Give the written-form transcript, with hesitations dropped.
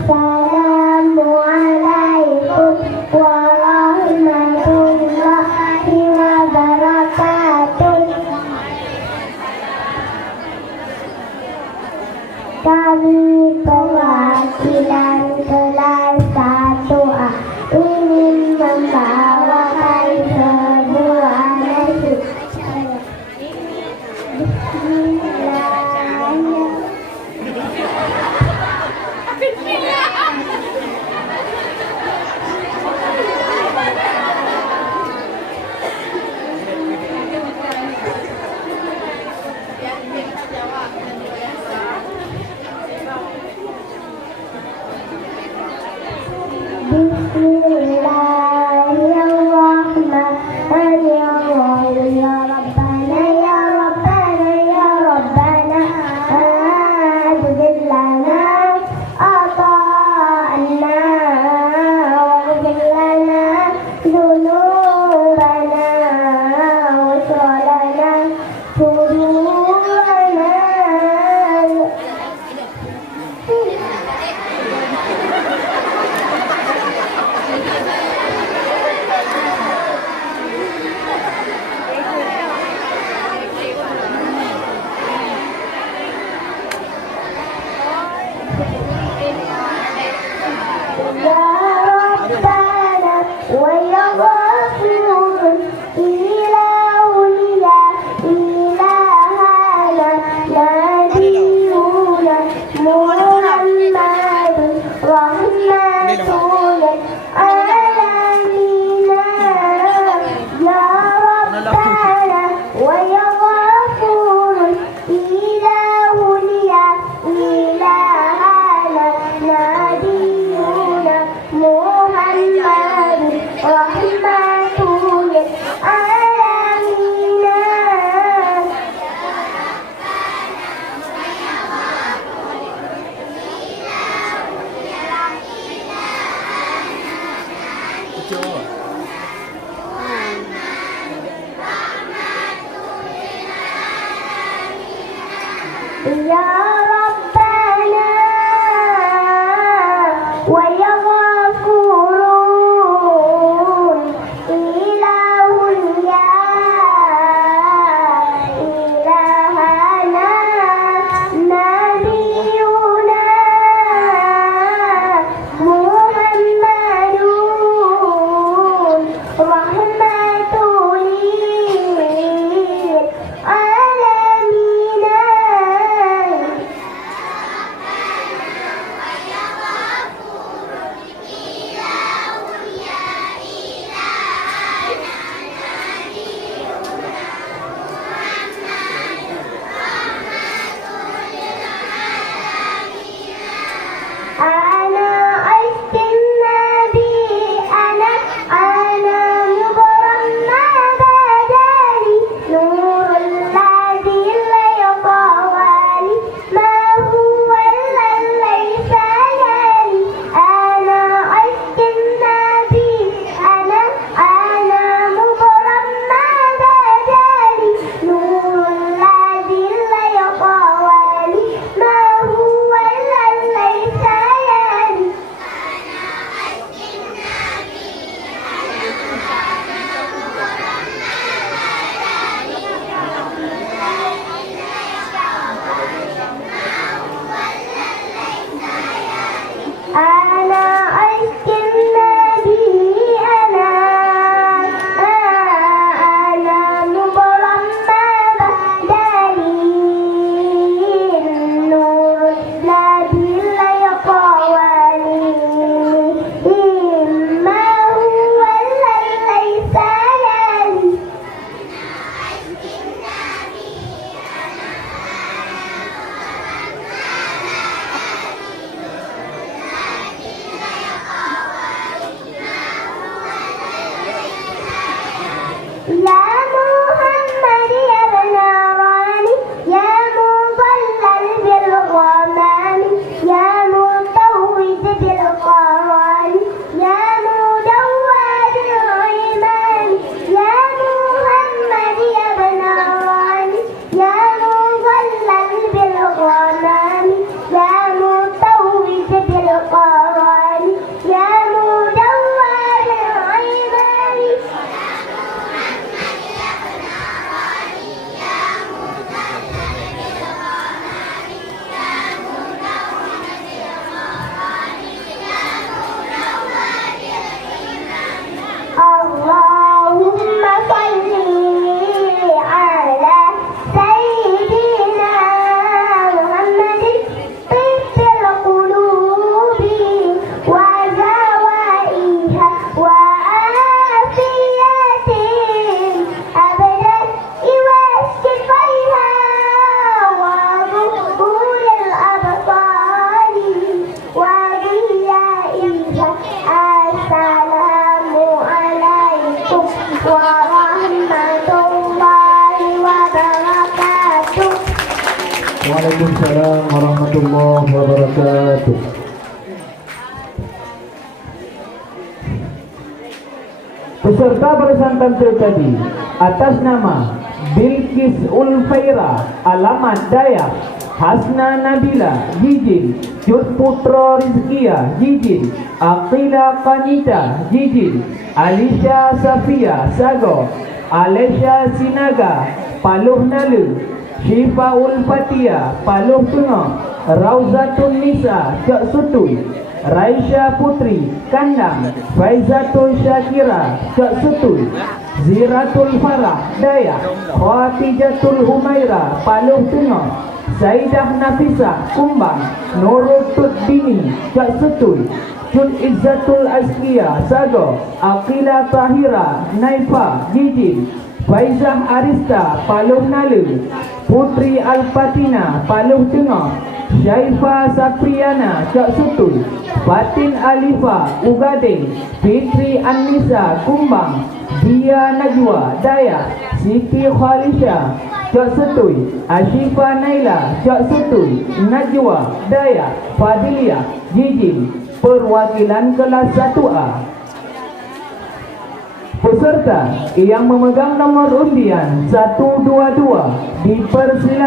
Assalamualaikum warahmatullahi wabarakatuh. Kami perwakilan kelas 1A ingin membawakan sebuah nasib. Bismillahirrahmanirrahim. Ya Rabbana ya Rabbana ya Rabbana ajzil lana ata'ana waghfir lana dhunubana washrah lana sudurana. Ya Rabbana wa ya Ghafur ilahun ya ilahana nabiyuna Muhammad Waalaikumsalam warahmatullahi wabarakatuh. Peserta barisan tampil tadi atas nama Bilqis Ulfaira, alamat Dayak, Hasna Nabila, Jijin, Jud Putra Rizkia, Jijin, Aqila Qanita, Jijin, Alisha Safia, Sago, Alesha Sinaga, Paluh Nalu, Syifa Ulfatia, Paluh Tengah, Rauzatun Nisa, Cak Sutui, Raisya Putri, Kandang, Faizatul Syakira, Cak Sutui, Ziratul Farah, Dayak, Khatijatul Humaira, Paluh Tengah, Zaidah Nafisah, Kumbang, Nurul Tuddini, Cak Sutui, Jud Izzatul Askia, Sago, Aqila Tahira, Naifa, Jijin, Faizah Arista, Paluh Nalu, Putri Al-Fatina, Paluh Tengah, Syaifa Sapriana, Cak Sutui, Fatin Alifa, Ugading, Fitri Annisa, Kumbang, Dia Najwa, Dayak, Siti Khalisha, Cak Sutui, Ashifa Naila, Cak Sutui, Najwa, Dayak, Fadilia, Jijin, perwakilan kelas 1A. Peserta yang memegang nomor undian 122 dipersilakan